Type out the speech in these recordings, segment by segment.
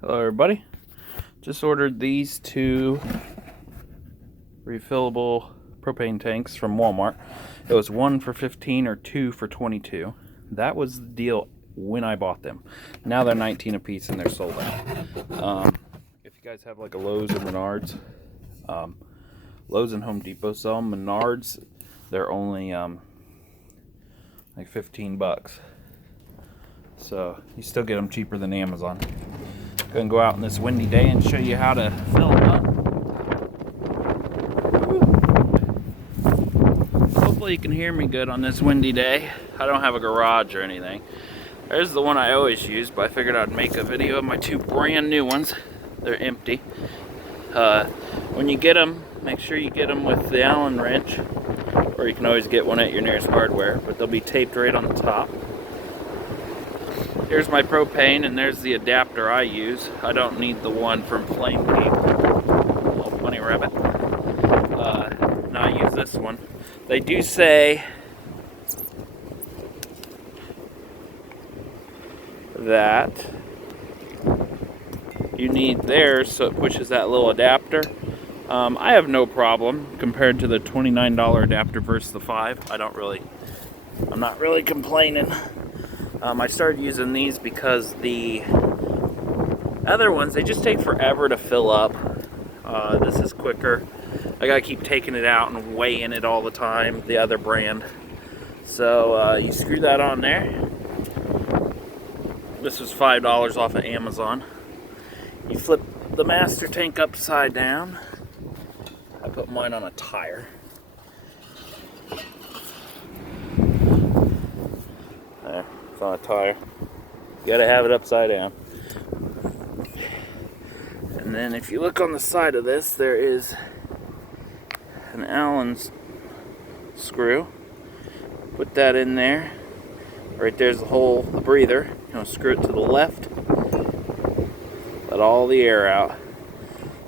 Hello everybody, just ordered these two refillable propane tanks from Walmart. It was 1 for 15 or 2 for 22. That was the deal when I bought them. Now they're 19 a piece and they're sold out. If you guys have like a Lowe's or Menards, Lowe's and Home Depot sell them. Menards, they're only like 15 bucks. So you still get them cheaper than Amazon. Gonna go out on this windy day and show you how to fill them up. Hopefully you can hear me good on this windy day. I don't have a garage or anything. There's the one I always use, but I figured I'd make a video of my two brand new ones. They're empty. When you get them, make sure you get them with the Allen wrench, or you can always get one at your nearest hardware, but they'll be taped right on the top. Here's my propane, and there's the adapter I use. I don't need the one from Flame Peak. Little bunny rabbit. No, I use this one. They do say that you need theirs so it pushes that little adapter. I have no problem compared to the $29 adapter versus the $5. I'm not really complaining. I started using these because the other ones, they just take forever to fill up. This is quicker. I gotta keep taking it out and weighing it all the time, the other brand. So you screw that on there. This was $5 off of Amazon. You flip the master tank upside down. I put mine on a tire. There. It's on a tire. You gotta have it upside down. And then if you look on the side of this, there is an Allen screw. Put that in there. Right there's the hole, the breather. You know, screw it to the left. Let all the air out.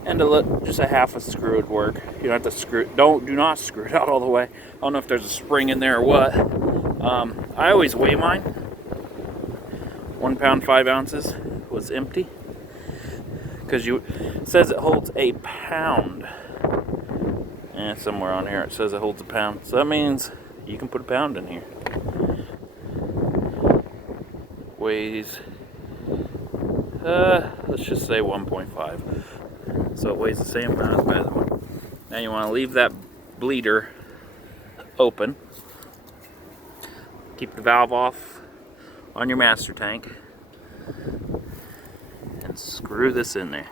And just a half a screw would work. You don't have to screw it. Do not screw it out all the way. I don't know if there's a spring in there or what. I always weigh mine. 1 pound 5 ounces was empty, because it says it holds a pound, and somewhere on here it says it holds a pound, so that means you can put a pound in here. Weighs let's just say 1.5, so it weighs the same amount as the other one. Now you want to leave that bleeder open, keep the valve off on your master tank, and screw this in there.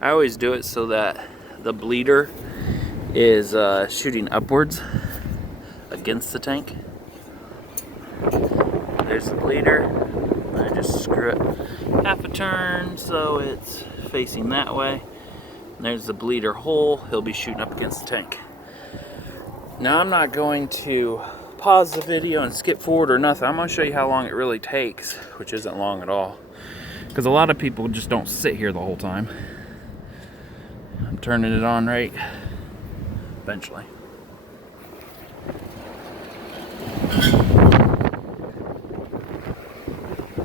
I always do it so that the bleeder is shooting upwards against the tank. There's the bleeder. I just screw it half a turn so it's facing that way. And there's the bleeder hole. He'll be shooting up against the tank. Now I'm not going to pause the video and skip forward or nothing. I'm going to show you how long it really takes, which isn't long at all, because a lot of people just don't sit here the whole time. I'm turning it on right eventually.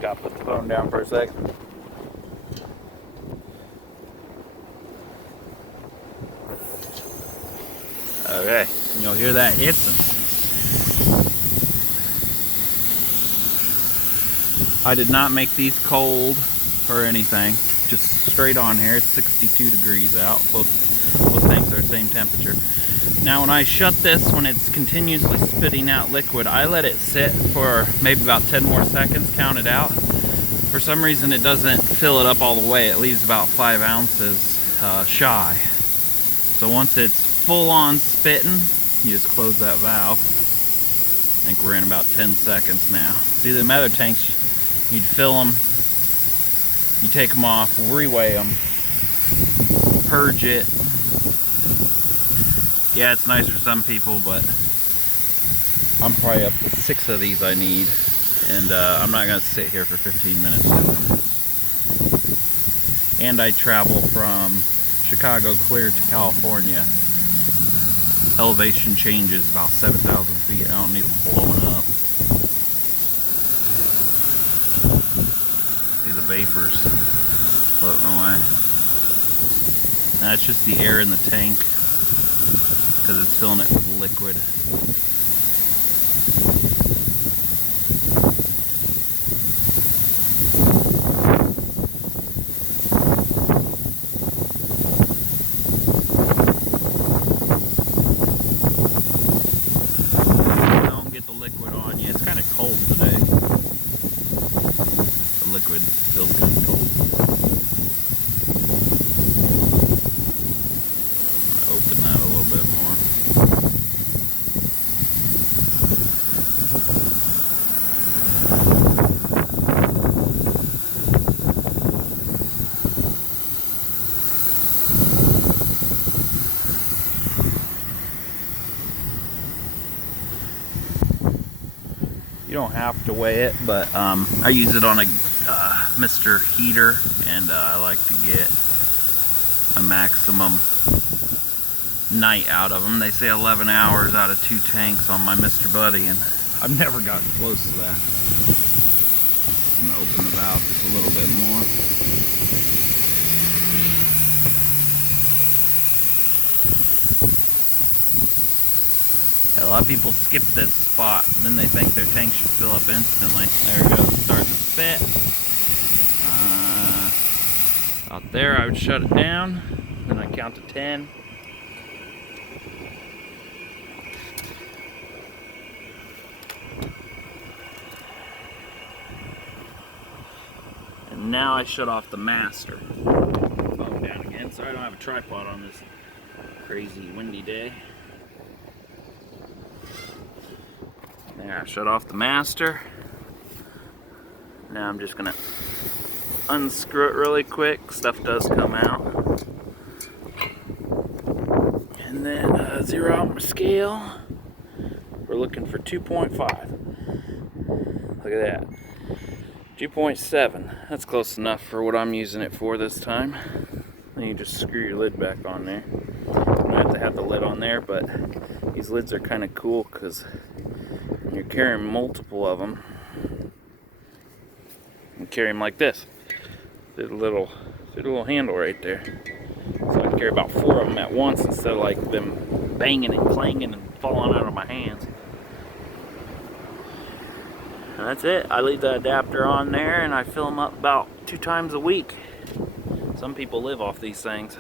Gotta put the phone down for a sec. Okay, you'll hear that hissing. I did not make these cold or anything, just straight on here. It's 62 degrees out. Both tanks are the same temperature. Now when I shut this, when it's continuously spitting out liquid, I let it sit for maybe about 10 more seconds, count it out. For some reason it doesn't fill it up all the way. It leaves about 5 ounces shy. So once it's full on spitting, you just close that valve. I think we're in about 10 seconds now. See, the other tanks, you'd fill them, you take them off, reweigh them, purge it. Yeah, it's nice for some people, but I'm probably up to 6 of these I need, and I'm not going to sit here for 15 minutes doing them. And I travel from Chicago clear to California. Elevation changes about 7,000 feet. I don't need them blowing up. vapors floating away. That's just the air in the tank because it's filling it with liquid. Don't get the liquid on you. It's kind of cold today. The liquid feels kind of cold. Open that a little bit more. You don't have to weigh it, but I use it on a Mr. Heater, and I like to get a maximum night out of them. They say 11 hours out of 2 tanks on my Mr. Buddy, and I've never gotten close to that. I'm gonna open the valve just a little bit more. A lot of people skip this spot, and then they think their tank should fill up instantly. There it goes, starting to spit. Out there, I would shut it down, then I count to 10. And now I shut off the master. Phone down again. Sorry I don't have a tripod on this crazy windy day. There, I shut off the master. Now I'm just gonna unscrew it really quick. Stuff does come out. And then zero out my scale. We're looking for 2.5. Look at that. 2.7. That's close enough for what I'm using it for this time. Then you just screw your lid back on there. You don't have to have the lid on there, but these lids are kind of cool because when you're carrying multiple of them, you carry them like this. There's a little handle right there. So I can carry about 4 of them at once instead of like them banging and clanging and falling out of my hands. And that's it. I leave the adapter on there and I fill them up about 2 times a week. Some people live off these things.